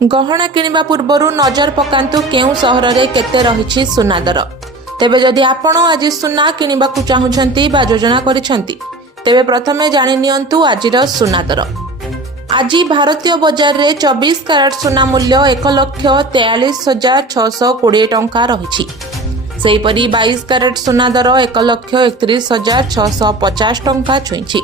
गहना किनिबा पूर्वरु नजर पकांतु केउ सहर रे केते रहिछि सुना दर। तेबे जदि आपण आज सुना किनिबाकु चाहुछंती बा योजना करिछंती तेबे प्रथमे जानि नियंतु आजिर सुना दर। आज भारतीय बजार रे 24 कैरेट सुना मूल्य 1,43,620 टंका रहिछि। सेहिपरि 22 कैरेट सुना दर 1,31,650 टंका छुइछि।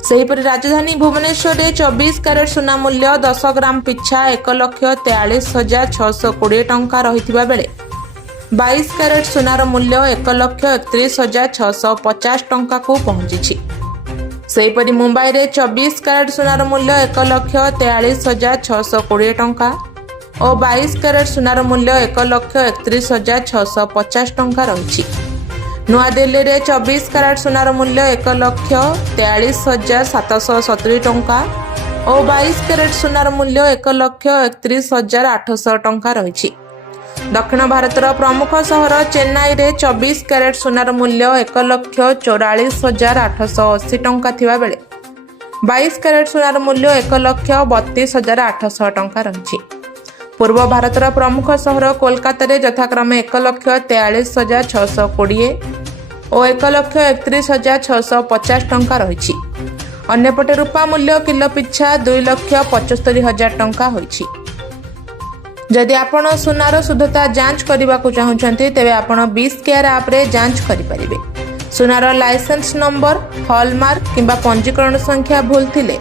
सेहिपरि राजधानी भुवनेश्वर रे 24 कैरेट सुना मूल्य 10 ग्राम पिछा 1,43,620 टंका रहिथिबा बेले 22 कैरेट सुनार मूल्य 1,31,650 टंका को पहुंची। सेहिपरि मुंबई रे 24 कैरेट सुनार मूल्य 1,43,620 टंका और 22 कैरेट सुनार मूल्य 1,31,650 टंका रहिछि। नुआ दिल्ली रे 24 कैरेट सुनार मूल्य 1,43,770 टंका और 22 कैरेट सुनार मूल्य 1,31,800 टंका रहिछि। दक्षिण भारतर प्रमुख सहर चेन्नई रे 24 कैरेट सुनार मूल्य 1,44,880 टंका थिबा बेले 22 कैरेट सुनार मूल्य 1,32,800 टंका रहिछि। पूर्व भारतर प्रमुख सहर कोलकाता रे यथाक्रमे 1,43,620 और 1,31,650 टंका रहिछि। अन्यपटे रूपा मूल्य किलो पिछा 2,75,000 टंका होइछि। जदि आपण सुनार शुद्धता जांच करने चाहते तेबे आपण 20 केयर आप रे जांच करिपारिबे। सुनार लाइसेंस नंबर हॉलमार्क किंबा पंजीकरण संख्या भूल थिले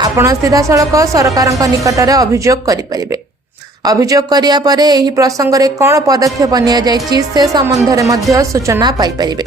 आपण सीधा सड़क सरकार निकट में अभियोग करिपारिबे। अभियोग करिया परे एही प्रसंग रे कोन पदक्षेप निया जायछि से संबंध रे मध्य सूचना पाई परिबे।